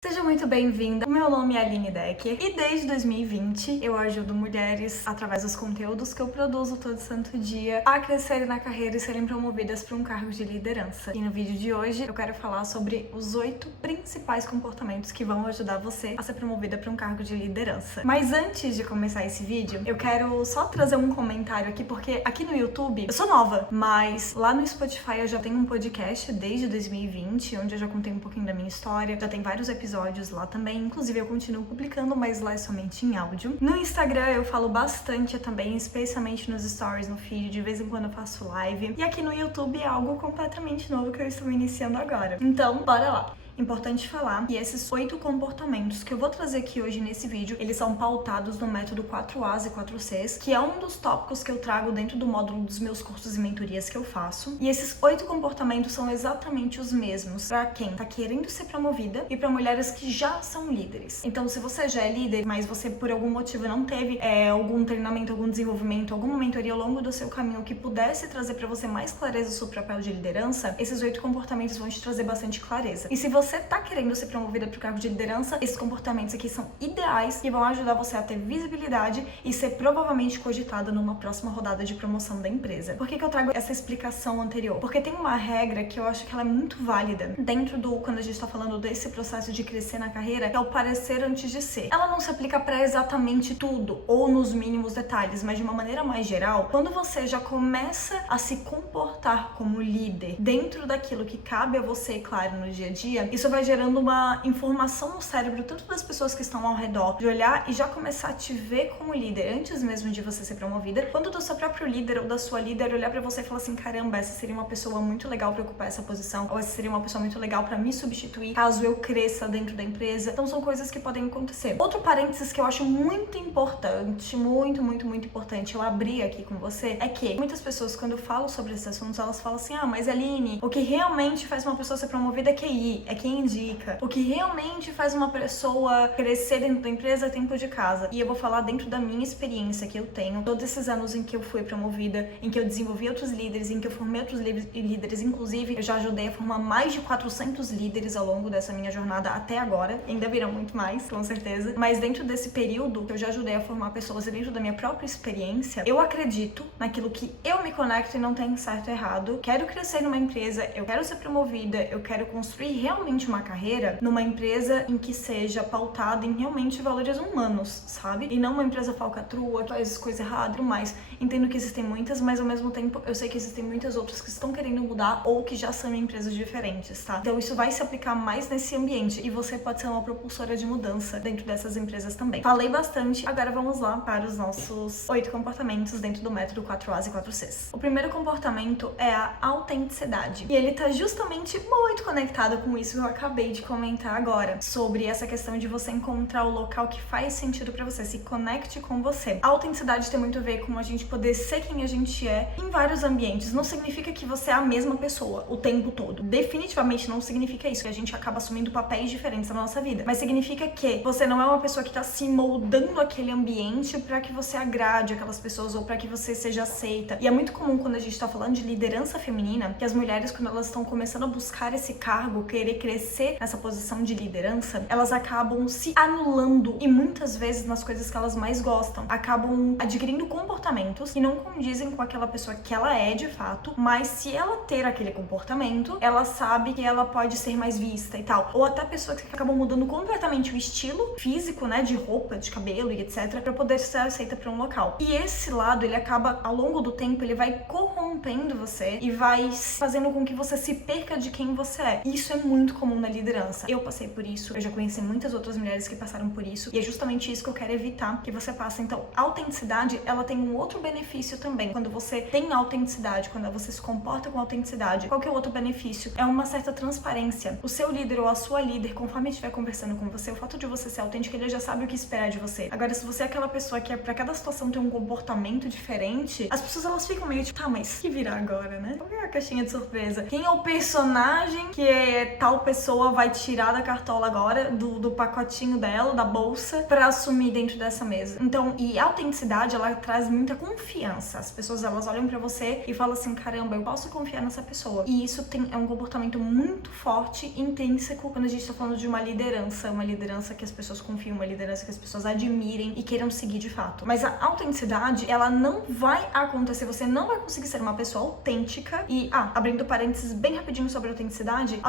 Seja muito bem-vinda, o meu nome é Aline Decker e desde 2020 eu ajudo mulheres, através dos conteúdos que eu produzo todo santo dia, a crescerem na carreira e serem promovidas para um cargo de liderança. E no vídeo de hoje eu quero falar sobre os 8 principais comportamentos que vão ajudar você a ser promovida para um cargo de liderança. Mas antes de começar esse vídeo, eu quero só trazer um comentário aqui, porque aqui no YouTube eu sou nova, mas lá no Spotify eu já tenho um podcast desde 2020, onde eu já contei um pouquinho da minha história, já tem vários episódios lá também, inclusive eu continuo publicando, mas lá é somente em áudio. No Instagram eu falo bastante também, especialmente nos stories, no feed, de vez em quando eu faço live. E aqui no YouTube é algo completamente novo que eu estou iniciando agora. Então, bora lá! Importante falar que esses 8 comportamentos que eu vou trazer aqui hoje nesse vídeo, eles são pautados no método 4As e 4Cs, que é um dos tópicos que eu trago dentro do módulo dos meus cursos e mentorias que eu faço. E esses 8 comportamentos são exatamente os mesmos para quem tá querendo ser promovida e para mulheres que já são líderes. Então, se você já é líder, mas você por algum motivo não teve algum treinamento, algum desenvolvimento, alguma mentoria ao longo do seu caminho que pudesse trazer para você mais clareza sobre o papel de liderança, esses 8 comportamentos vão te trazer bastante clareza. E se você tá querendo ser promovida para o cargo de liderança, esses comportamentos aqui são ideais e vão ajudar você a ter visibilidade e ser provavelmente cogitada numa próxima rodada de promoção da empresa. Por que eu trago essa explicação anterior? Porque tem uma regra que eu acho que ela é muito válida dentro do, quando a gente tá falando desse processo de crescer na carreira, que é o parecer antes de ser. Ela não se aplica para exatamente tudo ou nos mínimos detalhes, mas de uma maneira mais geral, quando você já começa a se comportar como líder dentro daquilo que cabe a você, claro, no dia a dia, isso vai gerando uma informação no cérebro, tanto das pessoas que estão ao redor, de olhar e já começar a te ver como líder, antes mesmo de você ser promovida, quanto do seu próprio líder ou da sua líder olhar pra você e falar assim, caramba, essa seria uma pessoa muito legal pra ocupar essa posição, ou essa seria uma pessoa muito legal pra me substituir, caso eu cresça dentro da empresa. Então são coisas que podem acontecer. Outro parênteses que eu acho muito importante, muito importante, eu abrir aqui com você, é que muitas pessoas, quando eu falo sobre esses assuntos, elas falam assim, mas Aline, o que realmente faz uma pessoa ser promovida é QI, é quem indica. O que realmente faz uma pessoa crescer dentro da empresa é tempo de casa. E eu vou falar dentro da minha experiência que eu tenho, todos esses anos em que eu fui promovida, em que eu desenvolvi outros líderes, em que eu formei outros líderes, inclusive eu já ajudei a formar mais de 400 líderes ao longo dessa minha jornada até agora, ainda virão muito mais, com certeza, mas dentro desse período que eu já ajudei a formar pessoas e dentro da minha própria experiência, eu acredito naquilo que eu me conecto e não tem certo e errado. Quero crescer numa empresa, eu quero ser promovida, eu quero construir realmente uma carreira numa empresa em que seja pautada em realmente valores humanos, sabe? E não uma empresa falcatrua, que faz coisa errada, mas entendo que existem muitas, mas ao mesmo tempo eu sei que existem muitas outras que estão querendo mudar ou que já são empresas diferentes, tá? Então isso vai se aplicar mais nesse ambiente e você pode ser uma propulsora de mudança dentro dessas empresas também. Falei bastante, agora vamos lá para os nossos 8 comportamentos dentro do método 4As e 4Cs. O primeiro comportamento é a autenticidade. E ele tá justamente muito conectado com isso que eu acabei de comentar agora, sobre essa questão de você encontrar o local que faz sentido pra você, se conecte com você. A autenticidade tem muito a ver com a gente poder ser quem a gente é em vários ambientes. Não significa que você é a mesma pessoa o tempo todo. Definitivamente não significa isso, que a gente acaba assumindo papéis diferentes na nossa vida. Mas significa que você não é uma pessoa que tá se moldando aquele ambiente pra que você agrade aquelas pessoas ou pra que você seja aceita. E é muito comum quando a gente tá falando de liderança feminina, que as mulheres, quando elas estão começando a buscar esse cargo, querer crescer nessa posição de liderança, elas acabam se anulando e muitas vezes nas coisas que elas mais gostam, acabam adquirindo comportamentos que não condizem com aquela pessoa que ela é de fato, mas se ela ter aquele comportamento, ela sabe que ela pode ser mais vista e tal. Ou até pessoas que acabam mudando completamente o estilo físico, né, de roupa, de cabelo e etc, para poder ser aceita para um local. E esse lado, ele acaba, ao longo do tempo, ele vai corrompendo você e vai fazendo com que você se perca de quem você é. E isso é muito comum na liderança. Eu passei por isso, eu já conheci muitas outras mulheres que passaram por isso, e é justamente isso que eu quero evitar que você passe. Então, a autenticidade, ela tem um outro benefício também. Quando você tem autenticidade, quando você se comporta com autenticidade, qual que é o outro benefício? É uma certa transparência. O seu líder ou a sua líder, conforme estiver conversando com você, o fato de você ser autêntico, ele já sabe o que esperar de você. Agora, se você é aquela pessoa que pra cada situação tem um comportamento diferente, as pessoas, elas ficam meio tipo, tá, mas o que virá agora, né? Qual é a caixinha de surpresa? Quem é o personagem que é tal pessoa vai tirar da cartola agora, do pacotinho dela, da bolsa, pra assumir dentro dessa mesa. Então, e a autenticidade, ela traz muita confiança. As pessoas, elas olham pra você e falam assim, caramba, eu posso confiar nessa pessoa. E isso é um comportamento muito forte, intrínseco, quando a gente tá falando de uma liderança que as pessoas confiam, uma liderança que as pessoas admirem e queiram seguir de fato. Mas a autenticidade, ela não vai acontecer, você não vai conseguir ser uma pessoa autêntica e, abrindo parênteses bem rapidinho sobre autenticidade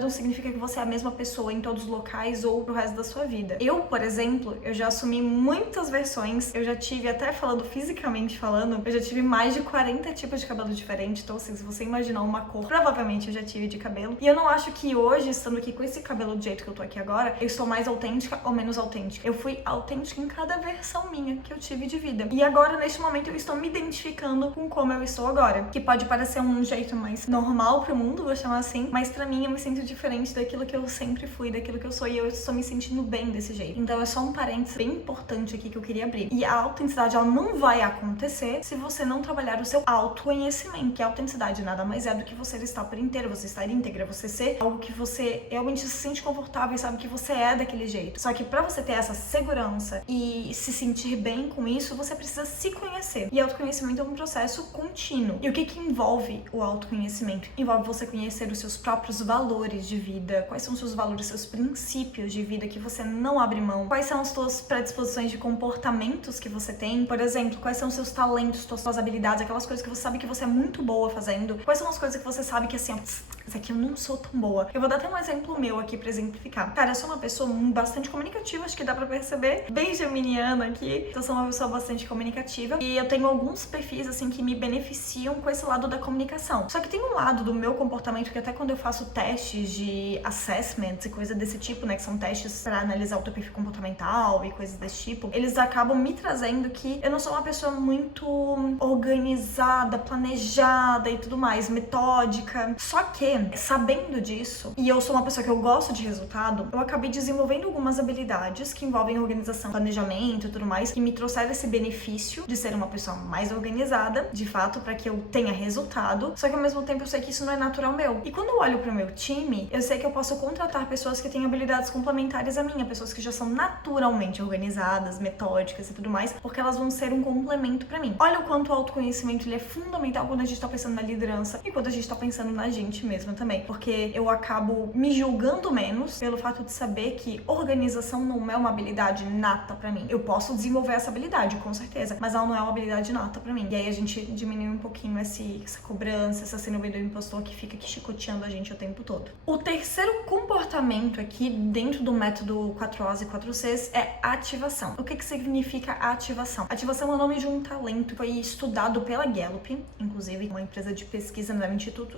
não significa que você é a mesma pessoa em todos os locais ou pro resto da sua vida. Eu, por exemplo, eu já assumi muitas versões, eu já tive, até falando fisicamente falando, eu já tive mais de 40 tipos de cabelo diferentes, então assim, se você imaginar uma cor, provavelmente eu já tive de cabelo. E eu não acho que hoje, estando aqui com esse cabelo do jeito que eu tô aqui agora, eu sou mais autêntica ou menos autêntica. Eu fui autêntica em cada versão minha que eu tive de vida. E agora, neste momento, eu estou me identificando com como eu estou agora. Que pode parecer um jeito mais normal pro mundo, vou chamar assim, mas pra mim eu me sinto diferente daquilo que eu sempre fui, daquilo que eu sou, e eu estou me sentindo bem desse jeito. Então é só um parênteses bem importante aqui que eu queria abrir. E a autenticidade, ela não vai acontecer se você não trabalhar o seu autoconhecimento, que a autenticidade nada mais é do que você estar por inteiro, você estar íntegra, você ser algo que você realmente se sente confortável e sabe que você é daquele jeito. Só que pra você ter essa segurança e se sentir bem com isso, você precisa se conhecer. E autoconhecimento é um processo contínuo. E o que envolve o autoconhecimento? Envolve você conhecer os seus próprios valores de vida, quais são os seus valores, seus princípios de vida que você não abre mão, quais são as suas predisposições de comportamentos que você tem, por exemplo, quais são os seus talentos, suas habilidades, aquelas coisas que você sabe que você é muito boa fazendo, quais são as coisas que você sabe que assim, isso aqui eu não sou tão boa. Eu vou dar até um exemplo meu aqui pra exemplificar. Cara, eu sou uma pessoa bastante comunicativa, acho que dá pra perceber, bem geminiana aqui, então eu sou uma pessoa bastante comunicativa e eu tenho alguns perfis assim que me beneficiam com esse lado da comunicação. Só que tem um lado do meu comportamento que até quando eu faço testes de assessments e coisa desse tipo, né, que são testes pra analisar o teu perfil comportamental e coisas desse tipo, eles acabam me trazendo que eu não sou uma pessoa muito organizada, planejada e tudo mais, metódica. Só que, sabendo disso, e eu sou uma pessoa que eu gosto de resultado, eu acabei desenvolvendo algumas habilidades que envolvem organização, planejamento e tudo mais, que me trouxeram esse benefício de ser uma pessoa mais organizada, de fato, pra que eu tenha resultado. Só que ao mesmo tempo eu sei que isso não é natural meu. E quando eu olho pro meu time, eu sei que eu posso contratar pessoas que têm habilidades complementares à minha, pessoas que já são naturalmente organizadas, metódicas e tudo mais, porque elas vão ser um complemento pra mim. Olha o quanto o autoconhecimento ele é fundamental quando a gente tá pensando na liderança e quando a gente tá pensando na gente mesma também, porque eu acabo me julgando menos pelo fato de saber que organização não é uma habilidade nata pra mim. Eu posso desenvolver essa habilidade, com certeza, mas ela não é uma habilidade nata pra mim. E aí a gente diminui um pouquinho essa cobrança, essa síndrome do impostor que fica aqui chicoteando a gente o tempo todo. O terceiro comportamento aqui dentro do método 4Os e 4Cs é ativação. O que significa ativação? Ativação é o nome de um talento que foi estudado pela Gallup, inclusive uma empresa de pesquisa,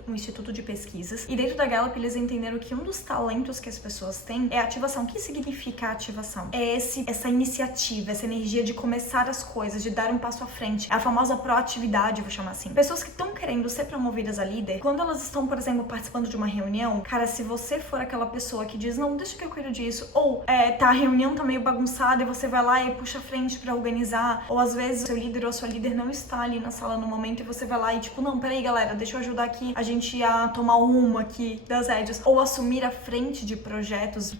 um instituto de pesquisas. E dentro da Gallup eles entenderam que um dos talentos que as pessoas têm é a ativação. O que significa ativação? É essa iniciativa, essa energia de começar as coisas, de dar um passo à frente. É a famosa proatividade, vou chamar assim. Pessoas que estão querendo ser promovidas a líder, quando elas estão, por exemplo, participando de uma reunião, cara, se você for aquela pessoa que diz, não, deixa que eu cuido disso, ou a reunião tá meio bagunçada e você vai lá e puxa a frente pra organizar, ou às vezes o seu líder ou a sua líder não está ali na sala no momento e você vai lá e tipo, não, peraí galera, deixa eu ajudar aqui a gente a tomar o rumo aqui das rédeas, ou assumir a frente de projetos,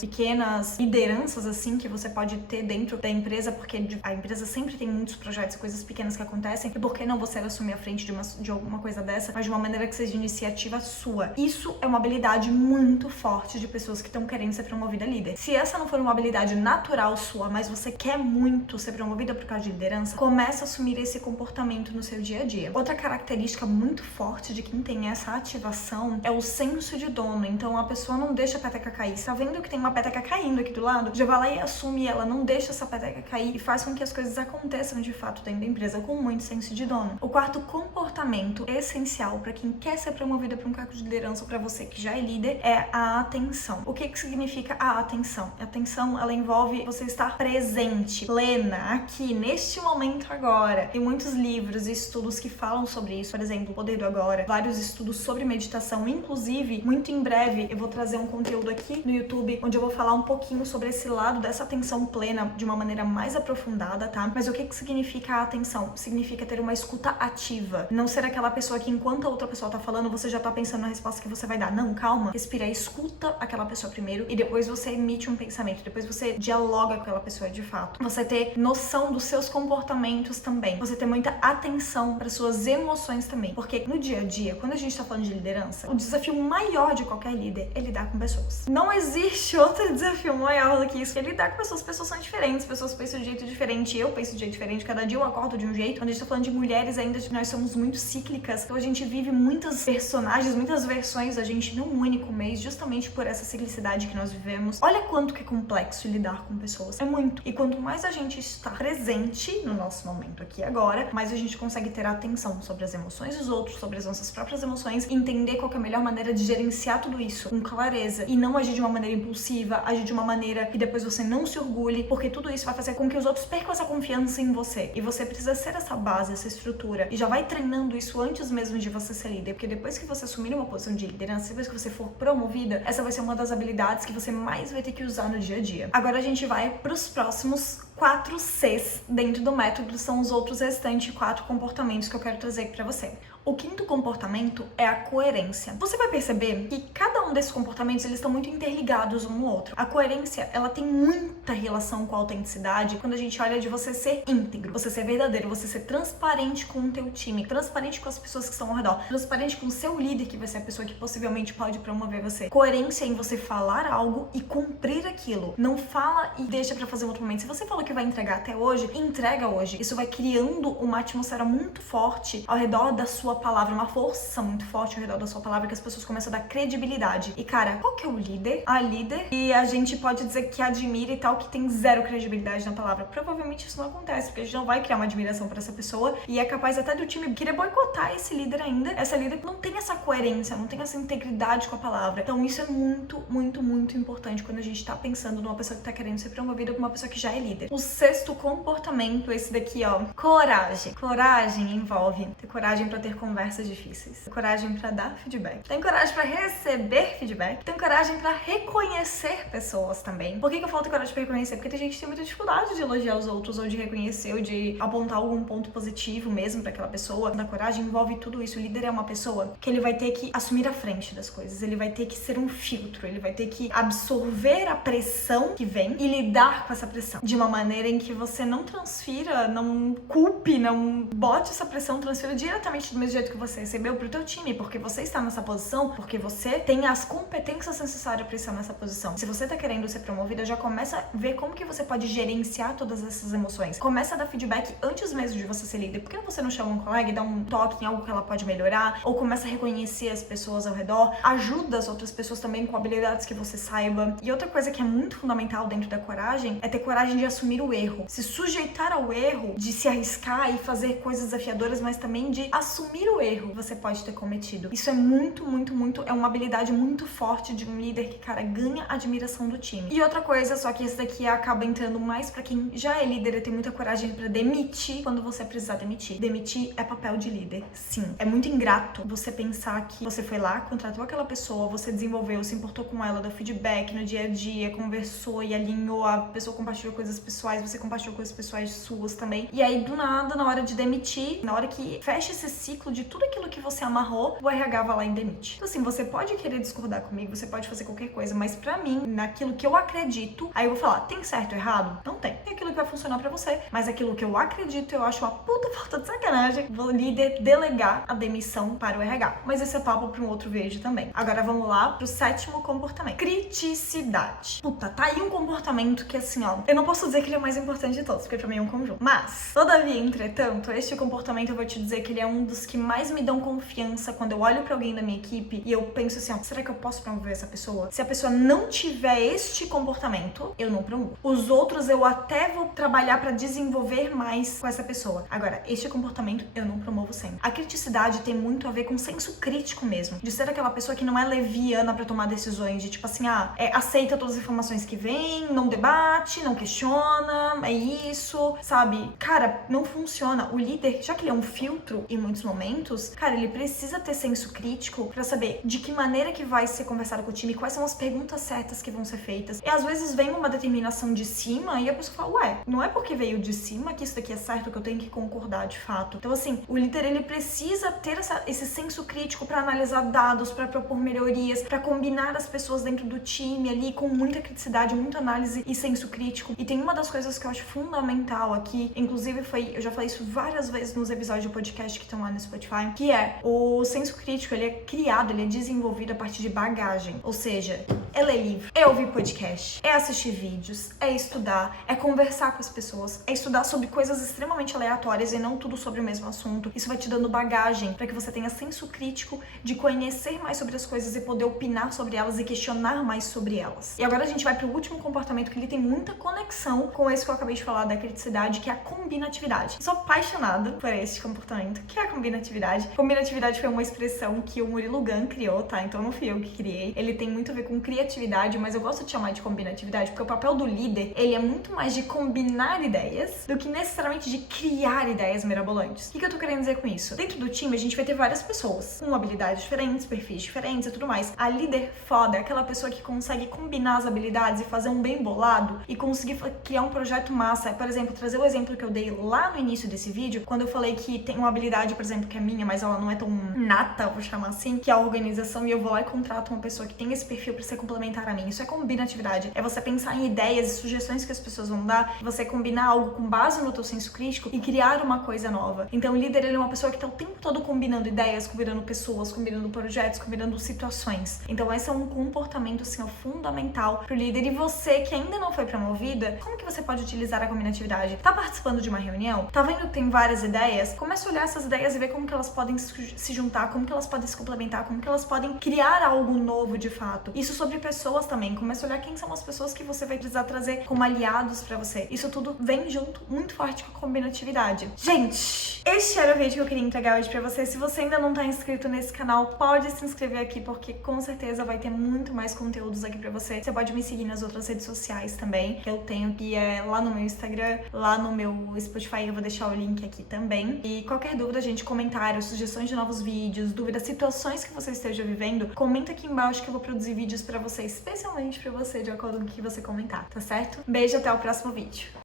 pequenas lideranças assim que você pode ter dentro da empresa, porque a empresa sempre tem muitos projetos, coisas pequenas que acontecem, e por que não você assumir a frente de alguma coisa dessa, mas de uma maneira que seja iniciativa sua? Isso é uma habilidade muito forte de pessoas que estão querendo ser promovida a líder. Se essa não for uma habilidade natural sua, mas você quer muito ser promovida por causa de liderança, começa a assumir esse comportamento no seu dia a dia. Outra característica muito forte de quem tem essa ativação é o senso de dono. Então a pessoa não deixa a peteca cair. Você tá vendo que tem uma peteca caindo aqui do lado? Já vai lá e assume ela, não deixa essa peteca cair e faz com que as coisas aconteçam de fato dentro da empresa com muito senso de dono. O quarto comportamento essencial para quem quer ser promovida para um cargo de liderança ou para você que já é líder é a atenção. O que significa a atenção? A atenção, ela envolve você estar presente, plena, aqui, neste momento agora. Tem muitos livros e estudos que falam sobre isso, por exemplo, O Poder do Agora, vários estudos sobre meditação. Inclusive, muito em breve eu vou trazer um conteúdo aqui no YouTube onde eu vou falar um pouquinho sobre esse lado dessa atenção plena de uma maneira mais aprofundada, tá? Mas o que significa a atenção? Significa ter uma escuta ativa. Não ser aquela pessoa que enquanto a outra pessoa tá falando, você já tá pensando na resposta que você vai dar. Não, calma. Respira, escuta aquela pessoa primeiro e depois você emite um pensamento. Depois você dialoga com aquela pessoa de fato. Você ter noção dos seus comportamentos também. Você ter muita atenção para suas emoções também. Porque no dia a dia, quando a gente tá falando de liderança, o desafio maior de qualquer líder é lidar com pessoas. Não existe outro desafio maior do que isso, que é lidar com pessoas. As pessoas são diferentes, pessoas pensam de jeito diferente, eu penso de jeito diferente, cada dia eu acordo de um jeito. Quando a gente tá falando de mulheres ainda, nós somos muito cíclicas, então a gente vive muitas personagens, muitas versões da gente num único mês, justamente por essa ciclicidade que nós vivemos. Olha quanto que é complexo lidar com pessoas, é muito. E quanto mais a gente está presente no nosso momento aqui agora, mais a gente consegue ter atenção sobre as emoções dos outros, sobre as nossas próprias emoções, entender qual que é a melhor maneira de gerenciar tudo isso com clareza e não agir de uma maneira impulsiva, agir de uma maneira que depois você não se orgulhe, porque tudo isso vai fazer com que os outros percam essa confiança em você. E você precisa ser essa base, essa estrutura, e já vai treinando isso antes mesmo de você ser líder, porque depois que você assumir uma posição de liderança, depois que você for promovida, essa vai ser uma das habilidades que você mais vai ter que usar no dia a dia. Agora a gente vai para os próximos 4 Cs dentro do método, são os outros restantes 4 comportamentos que eu quero trazer para você. O quinto comportamento é a coerência. Você vai perceber que cada um desses comportamentos, eles estão muito interligados um no outro. A coerência, ela tem muita relação com a autenticidade quando a gente olha de você ser íntegro, você ser verdadeiro, você ser transparente com o teu time, transparente com as pessoas que estão ao redor, transparente com o seu líder, que vai ser a pessoa que possivelmente pode promover você. Coerência em você falar algo e cumprir aquilo. Não fala e deixa pra fazer em outro momento. Se você falou que vai entregar até hoje, entrega hoje. Isso vai criando uma atmosfera muito forte ao redor da sua palavra, uma força muito forte ao redor da sua palavra, que as pessoas começam a dar credibilidade. E cara, qual que é o líder? A líder, e a gente pode dizer que admira e tal, que tem zero credibilidade na palavra. Provavelmente isso não acontece, porque a gente não vai criar uma admiração por essa pessoa e é capaz até do time querer boicotar esse líder ainda. Essa líder não tem essa coerência, não tem essa integridade com a palavra. Então isso é muito, muito, muito importante quando a gente tá pensando numa pessoa que tá querendo ser promovida com uma pessoa que já é líder. O sexto comportamento, esse daqui, ó, coragem. Coragem envolve ter coragem pra ter conversas difíceis, ter coragem pra dar feedback, tem coragem pra receber feedback, tem coragem pra reconhecer pessoas também. Por que eu falo ter coragem pra reconhecer? Porque tem gente que tem muita dificuldade de elogiar os outros, ou de reconhecer, ou de apontar algum ponto positivo mesmo pra aquela pessoa. Da coragem envolve tudo isso. O líder é uma pessoa que ele vai ter que assumir a frente das coisas, ele vai ter que ser um filtro, ele vai ter que absorver a pressão que vem e lidar com essa pressão de uma maneira em que você não transfira, não culpe, não bote essa pressão, transfira diretamente do mesmo jeito que você recebeu pro teu time, porque você está nessa posição, porque você tem as competências necessárias para estar nessa posição. Se você tá querendo ser promovida, já começa a ver como que você pode gerenciar todas essas emoções. Começa a dar feedback antes mesmo de você ser líder. Por que você não chama um colega e dá um toque em algo que ela pode melhorar? Ou começa a reconhecer as pessoas ao redor, ajuda as outras pessoas também com habilidades que você saiba. E outra coisa que é muito fundamental dentro da coragem é ter coragem de assumir o erro, se sujeitar ao erro, de se arriscar e fazer coisas desafiadoras, mas também de assumir o erro que você pode ter cometido. Isso é muito, muito, muito, é uma habilidade muito forte de um líder que, cara, ganha a admiração do time. E outra coisa, só que esse daqui acaba entrando mais pra quem já é líder e tem muita coragem pra demitir quando você precisar demitir. Demitir é papel de líder, sim. É muito ingrato você pensar que você foi lá, contratou aquela pessoa, você desenvolveu, se importou com ela, deu feedback no dia a dia, conversou e alinhou, a pessoa compartilhou coisas pessoais, você compartilhou coisas pessoais suas também. E aí, do nada, na hora de demitir, na hora que fecha esse ciclo de tudo aquilo que você amarrou, o RH vai lá e demite. Então assim, você pode querer discordar comigo, você pode fazer qualquer coisa, mas pra mim, naquilo que eu acredito, aí eu vou falar, tem certo ou errado? Não tem. Tem aquilo que vai funcionar pra você, mas aquilo que eu acredito, eu acho uma puta falta de sacanagem o líder delegar a demissão para o RH. Mas esse é papo pra um outro vídeo também. Agora vamos lá pro sétimo comportamento. Criticidade. Puta, tá aí um comportamento que assim, ó, eu não posso dizer que ele é o mais importante de todos, porque pra mim é um conjunto. Mas, todavia, entretanto, este comportamento eu vou te dizer que ele é um dos que mais me dão confiança quando eu olho pra alguém da minha equipe e eu penso assim, ó, será que eu posso promover essa pessoa? Se a pessoa não tiver este comportamento, eu não promovo. Os outros eu até vou trabalhar pra desenvolver mais com essa pessoa. Agora, este comportamento eu não promovo sempre. A criticidade tem muito a ver com senso crítico mesmo, de ser aquela pessoa que não é leviana pra tomar decisões, de tipo assim, aceita todas as informações que vem, não debate, não questiona, é isso, sabe? Cara, não funciona. O líder, já que ele é um filtro em muitos momentos, comportamentos, cara, ele precisa ter senso crítico pra saber de que maneira que vai ser conversado com o time, quais são as perguntas certas que vão ser feitas. E às vezes vem uma determinação de cima e a pessoa fala, ué, não é porque veio de cima que isso daqui é certo, que eu tenho que concordar de fato. Então assim, o líder ele precisa ter esse senso crítico pra analisar dados, pra propor melhorias, pra combinar as pessoas dentro do time ali com muita criticidade, muita análise e senso crítico. E tem uma das coisas que eu acho fundamental aqui, inclusive eu já falei isso várias vezes nos episódios de podcast que estão lá no Spotify, que é o senso crítico, ele é criado, ele é desenvolvido a partir de bagagem, ou seja, é ler livro, é ouvir podcast, é assistir vídeos, é estudar, é conversar com as pessoas, é estudar sobre coisas extremamente aleatórias e não tudo sobre o mesmo assunto. Isso vai te dando bagagem para que você tenha senso crítico de conhecer mais sobre as coisas e poder opinar sobre elas e questionar mais sobre elas. E agora a gente vai pro último comportamento que ele tem muita conexão com esse que eu acabei de falar da criticidade, que é a combinatividade. Eu sou apaixonada por esse comportamento, que é a combinatividade. Combinatividade foi uma expressão que o Murilo Gun criou, tá? Então não fui eu que criei. Ele tem muito a ver com criatividade, mas eu gosto de chamar de combinatividade porque o papel do líder, ele é muito mais de combinar ideias do que necessariamente de criar ideias mirabolantes. O que eu tô querendo dizer com isso? Dentro do time, a gente vai ter várias pessoas com habilidades diferentes, perfis diferentes e tudo mais. A líder foda é aquela pessoa que consegue combinar as habilidades e fazer um bem bolado e conseguir criar um projeto massa. Por exemplo, trazer o exemplo que eu dei lá no início desse vídeo, quando eu falei que tem uma habilidade, por exemplo, que é minha, mas ela não é tão nata, vou chamar assim, que é a organização, e eu vou lá e contrato uma pessoa que tem esse perfil pra ser complementar a mim. Isso é combinatividade. É você pensar em ideias e sugestões que as pessoas vão dar, você combinar algo com base no teu senso crítico e criar uma coisa nova. Então o líder, ele é uma pessoa que tá o tempo todo combinando ideias, combinando pessoas, combinando projetos, combinando situações. Então esse é um comportamento, assim, fundamental pro líder. E você que ainda não foi promovida, como que você pode utilizar a combinatividade? Tá participando de uma reunião? Tá vendo que tem várias ideias? Comece a olhar essas ideias e ver como que elas podem se juntar, como que elas podem se complementar, como que elas podem criar algo novo de fato. Isso sobre pessoas também. Comece a olhar quem são as pessoas que você vai precisar trazer como aliados pra você. Isso tudo vem junto muito forte com a combinatividade. Gente, este era o vídeo que eu queria entregar hoje pra você. Se você ainda não tá inscrito nesse canal, pode se inscrever aqui, porque com certeza vai ter muito mais conteúdos aqui pra você. Você pode me seguir nas outras redes sociais também, que eu tenho, que é lá no meu Instagram, lá no meu Spotify, eu vou deixar o link aqui também. E qualquer dúvida, gente, comentários, sugestões de novos vídeos, dúvidas, situações que você esteja vivendo, comenta aqui embaixo que eu vou produzir vídeos pra você, especialmente pra você, de acordo com o que você comentar, tá certo? Beijo, até o próximo vídeo.